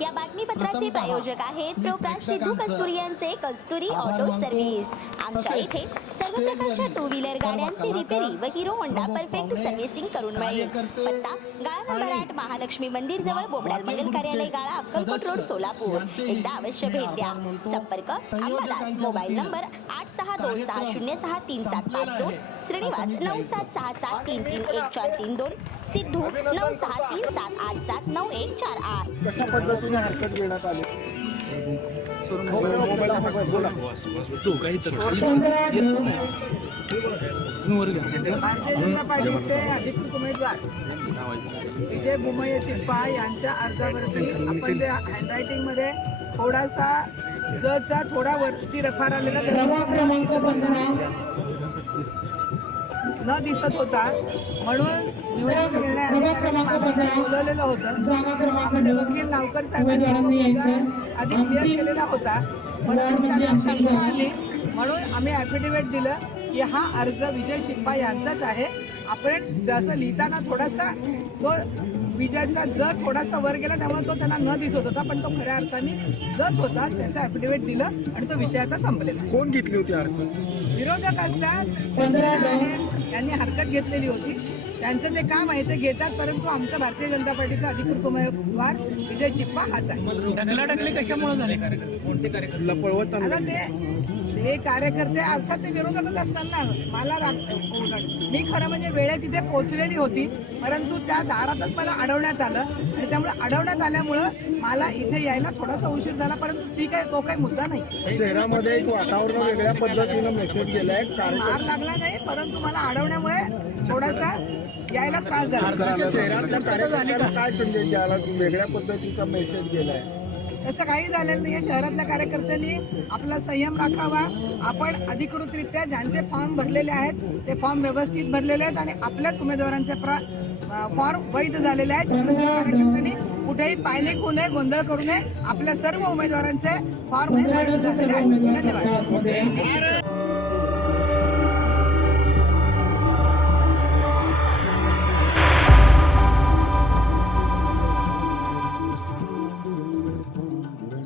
या बातमीपत्राचे प्रायोजक आहेत प्रोप्रास सिद्धू कस्तुरी यांचे कस्तुरी ऑटो सर्व्हिस। आमच्या इथे सर्व प्रकारच्या टू व्हीलर गाड्यांची रिपेरी व हिरो होंडा परफेक्ट सर्व्हिसिंग करून मिळेल। पत्ता गाळा नंबर 8 महालक्ष्मी मंदिर जवळ बोबडाल मंगल कार्यालय गाळा अक्कलकोट रोड सोलापूर। एकदा अवश्य भेट द्या। संपर्क अंबादास मोबाईल नंबर 8626063752 श्रीनिवास 9766331432 सिद्धू 9637879148। कशा पद्धतीने हरकत घेण्यात आली? तो काही तर भारतीय जनता पार्टीचे अधिकृत उमेदवार विजय बुमय्या चिप्पा यांच्या अर्जावरती आपण जे हँडरायटिंग मध्ये थोडासा जचा थोडा वरती रफार आलेला क्रमांक 15 न दिसत होता म्हणून निवडणूक बोलवलेलं होतं। आमचे वकील नावकर साहेबांनी आधी क्लिअर केलेला होता म्हणून त्यांना शंका आली म्हणून आम्ही ॲफिडेव्हिट दिलं की हा अर्ज विजय चिप्पा यांचाच आहे। आपण जसं लिहिताना थोडासा तो विजयचा ज थोडासा वर गेला त्यामुळे तो त्यांना न दिसत होता पण तो खऱ्या अर्थाने जच होता। त्याचं ॲफिडेव्हिट दिलं आणि तो विषय आता संपलेला। कोण घेतली होती हरकत? विरोधक असतात यांनी हरकत घेतलेली होती। त्यांचं ते काम आहे ते घेतात परंतु आमचा भारतीय जनता पार्टीचा अधिकृत उमेदवार विजय चिप्पा हाच आहे। ढकलाढकली कशामुळे झाले? कोणते कार्यकर्ते पळवत आता ते कार्यकर्ते अर्थात ते विरोधकच असतात ना। मला मी खरं म्हणजे वेळेत तिथे पोहोचलेली होती परंतु त्या दारातच मला अडवण्यात आलं आणि त्यामुळे अडवण्यात आल्यामुळं मला इथे यायला थोडासा उशीर झाला परंतु ठीक आहे तो काही मुद्दा नाही। शहरामध्ये एक वातावरण वेगळ्या पद्धतीनं मेसेज गेलाय मार लागला नाही परंतु मला अडवण्यामुळे थोडासा यायला त्रास झाला। शहरातल्या कार्यकर्त्यांना काय संदेश द्यायला वेगळ्या पद्धतीचा मेसेज गेलाय? तसं काही झालेलं नाही। शहरातल्या कार्यकर्त्यांनी आपला संयम राखावा। आपण अधिकृतरित्या ज्यांचे फॉर्म भरलेले आहेत ते फॉर्म व्यवस्थित भरलेले आहेत आणि आपल्याच उमेदवारांचे फॉर्म वैध झालेले आहेत। कार्यकर्त्यांनी कुठेही पायलेख होऊ नये, गोंधळ करू नये। आपल्या सर्व उमेदवारांचे फॉर्म वैध झालेले आहेत। धन्यवाद।